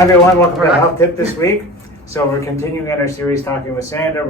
Hi everyone, welcome to the Health Tip this week. So we're continuing in our series talking with Sandra.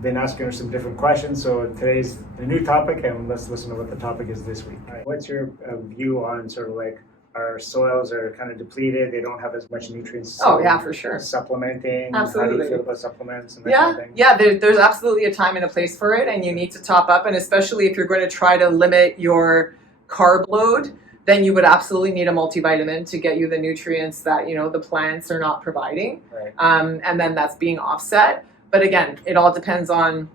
Been asking her some different questions. So today's the new topic, and let's listen to what the topic is this week. All right. What's your view on sort of like our soils are kind of depleted, they don't have as much nutrients? Oh yeah, for sure. Supplementing. Absolutely. How do you feel about supplements and that kind of thing? Yeah, there's absolutely a time and a place for it, and you need to top up, and especially if you're going to try to limit your carb load, then you would absolutely need a multivitamin to get you the nutrients that the plants are not providing. Right. And then that's being offset. But again, it all depends on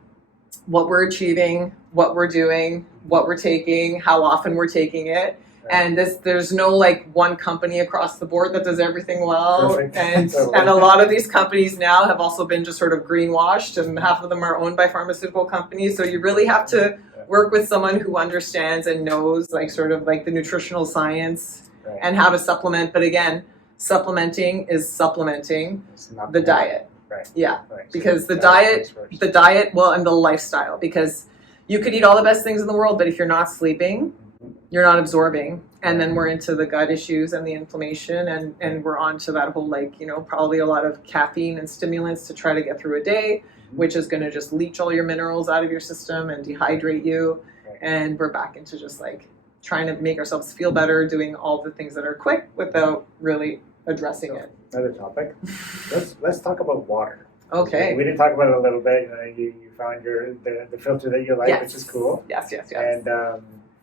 what we're achieving, what we're doing, what we're taking, how often we're taking it. Right. And there's no like one company across the board that does everything well. Perfect. And and a lot of these companies now have also been just sort of greenwashed, and half of them are owned by pharmaceutical companies. So you really have to work with someone who understands and knows like sort of like the nutritional science. Right. And how to supplement. But again, supplementing is supplementing the diet. Right. Yeah. Right. Because the diet, well, and the lifestyle, because you could eat all the best things in the world, but if you're not sleeping, you're not absorbing, and then we're into the gut issues and the inflammation, and we're on to that whole probably a lot of caffeine and stimulants to try to get through a day, which is going to just leach all your minerals out of your system and dehydrate you. And we're back into just like trying to make ourselves feel better, doing all the things that are quick without really addressing it. Another topic. Let's talk about water. Okay. We did talk about it a little bit. You found the filter that you like, yes. which is cool. Yes. And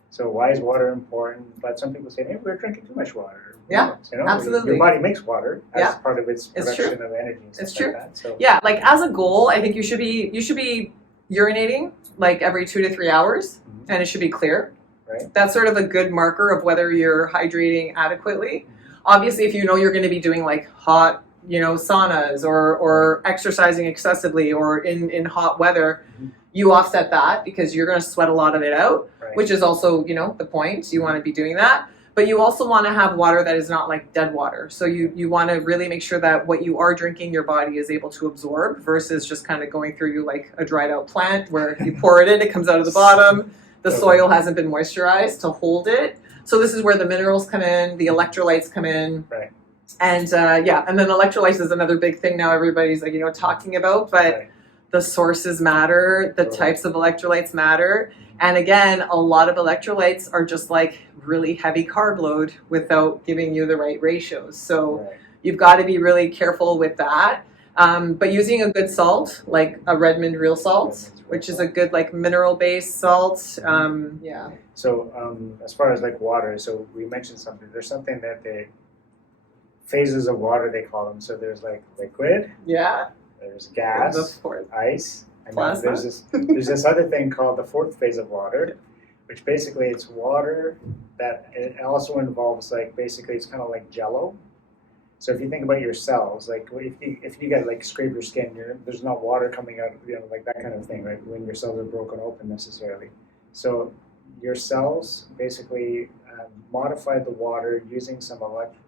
so why is water important? But some people say, hey, we're drinking too much water. Yeah, absolutely. Your body makes water as part of its production of energy. And it's stuff true. Like that, so. Yeah, like as a goal, I think you should be urinating like every 2 to 3 hours, and it should be clear. Right. That's sort of a good marker of whether you're hydrating adequately. Obviously, if you know you're going to be doing like hot, saunas or exercising excessively or in hot weather, you offset that because you're going to sweat a lot of it out, which is also, the point. You want to be doing that. But you also want to have water that is not like dead water. So you want to really make sure that what you are drinking, your body is able to absorb versus just kind of going through you like a dried out plant where you pour it in, it comes out of the bottom. The soil hasn't been moisturized to hold it. So this is where the minerals come in, the electrolytes come in. Right. And and then electrolytes is another big thing now everybody's like, talking about, but the sources matter, the types of electrolytes matter. And again, a lot of electrolytes are just like really heavy carb load without giving you the right ratios. So you've got to be really careful with that. But using a good salt, like a Redmond real salt, which is a good like mineral-based salt. So as far as like water, so we mentioned something. There's something that the phases of water, they call them. So there's like liquid. Yeah. There's gas, ice, and then there's this other thing called the fourth phase of water, which basically it's water that it also involves like basically it's kind of like Jello. So if you think about your cells, like if you get like scrape your skin, there's not water coming out, like that kind of thing, right? When your cells are broken open necessarily. So your cells basically modify the water using some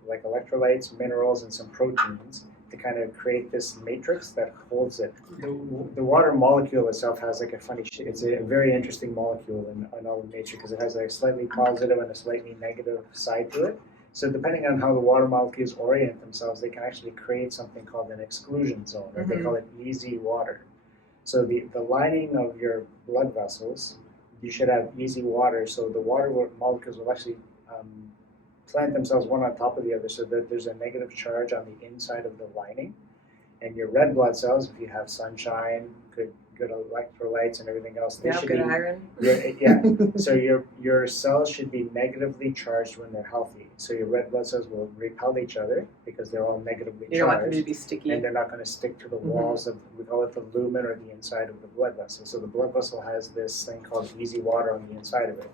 like electrolytes, minerals, and some proteins to kind of create this matrix that holds it. The water molecule itself has like a funny shape. It's a very interesting molecule in all of nature because it has a slightly positive and a slightly negative side to it. So depending on how the water molecules orient themselves, they can actually create something called an exclusion zone, or they call it easy water. So the lining of your blood vessels, you should have easy water. So the water molecules will actually plant themselves one on top of the other so that there's a negative charge on the inside of the lining. And your red blood cells, if you have sunshine, good electrolytes and everything else, they should good be iron. So your cells should be negatively charged when they're healthy. So your red blood cells will repel each other because they're all negatively charged. You don't want them to be sticky. And they're not going to stick to the walls of, we call it the lumen or the inside of the blood vessel. So the blood vessel has this thing called easy water on the inside of it.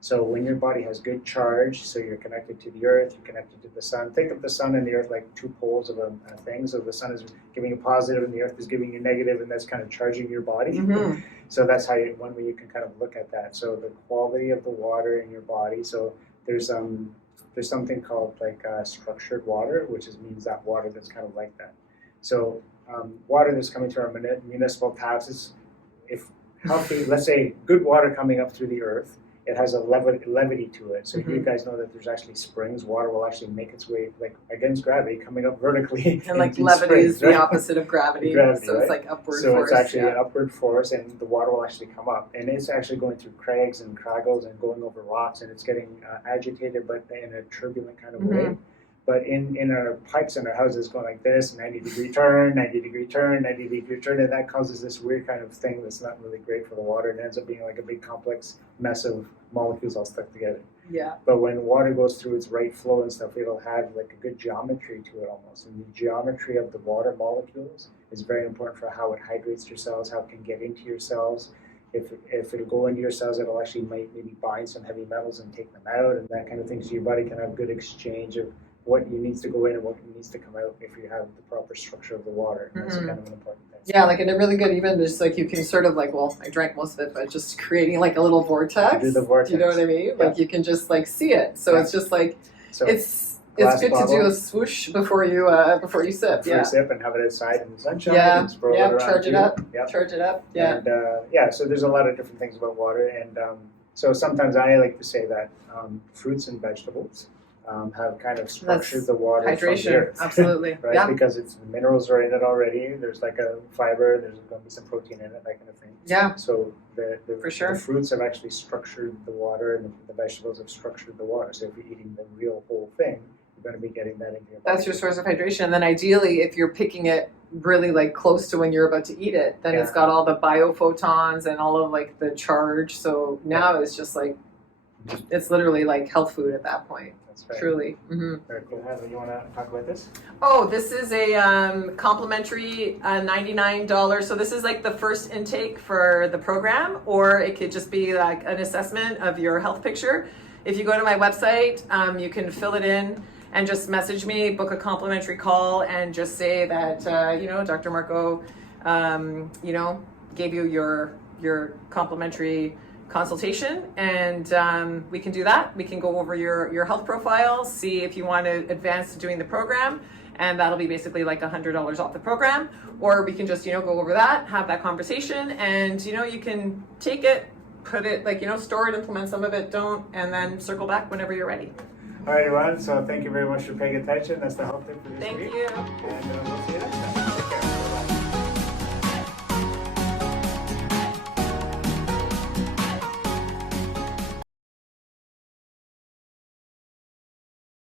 So when your body has good charge, so you're connected to the earth, you're connected to the sun. Think of the sun and the earth like two poles of a thing. So the sun is giving you positive and the earth is giving you negative, and that's kind of charging your body. So that's how one way you can kind of look at that. So the quality of the water in your body. So there's something called like structured water, which means that water that's kind of like that. So water that's coming to our municipal taps is, if healthy, let's say good water coming up through the earth, it has a levity to it. So you guys know that there's actually springs. Water will actually make its way like against gravity, coming up vertically. And like levity springs, is the opposite of gravity. So it's like upward so force. So it's actually an upward force, and the water will actually come up. And it's actually going through crags and craggles and going over rocks, and it's getting agitated, but in a turbulent kind of way. But in our pipes in our houses going like this, 90-degree turn, 90-degree turn, 90-degree turn, and that causes this weird kind of thing that's not really great for the water. It ends up being like a big complex mess of molecules all stuck together. Yeah. But when water goes through its right flow and stuff, it'll have like a good geometry to it almost. And the geometry of the water molecules is very important for how it hydrates your cells, how it can get into your cells. If it'll go into your cells, it'll actually maybe bind some heavy metals and take them out and that kind of thing. So your body can have good exchange of what needs to go in and what needs to come out if you have the proper structure of the water. And that's kind of an important thing. Yeah, like, and a really good, even just like you can sort of like, well, I drank most of it, but just creating like a little vortex. Do the vortex. Do you know what I mean? Yeah. Like you can just like see it. So it's just like, so it's good to do a swoosh before you sip. Before you sip and have it outside in the sunshine. And swirl it around charge it up. Yep. Charge it up. Yeah. And so there's a lot of different things about water. And so sometimes I like to say that fruits and vegetables have kind of structured the water hydration, from the earth. Absolutely. Right? Yeah. Because the minerals are in it already. There's like a fiber, there's going to be some protein in it, that kind of thing. Yeah. So the sure. The fruits have actually structured the water, and the vegetables have structured the water. So if you're eating the real whole thing, you're going to be getting that into your body. That's your source of hydration. And then ideally, if you're picking it really like close to when you're about to eat it, then it's got all the biophotons and all of like the charge. So now it's just like, it's literally like health food at that point. Right. Truly. Very cool. You want to talk about this? Oh, this is a complimentary $99. So this is like the first intake for the program, or it could just be like an assessment of your health picture. If you go to my website, you can fill it in and just message me, book a complimentary call, and just say that Dr. Marco, gave you your complimentary consultation, and we can do that. We can go over your health profile, see if you want to advance to doing the program, and that'll be basically like $100 off the program. Or we can just go over that, have that conversation, and you can take it, put it store it, implement some of it, don't, and then circle back whenever you're ready. All right, everyone. So thank you very much for paying attention. That's the health tip for this week. Thank you. And,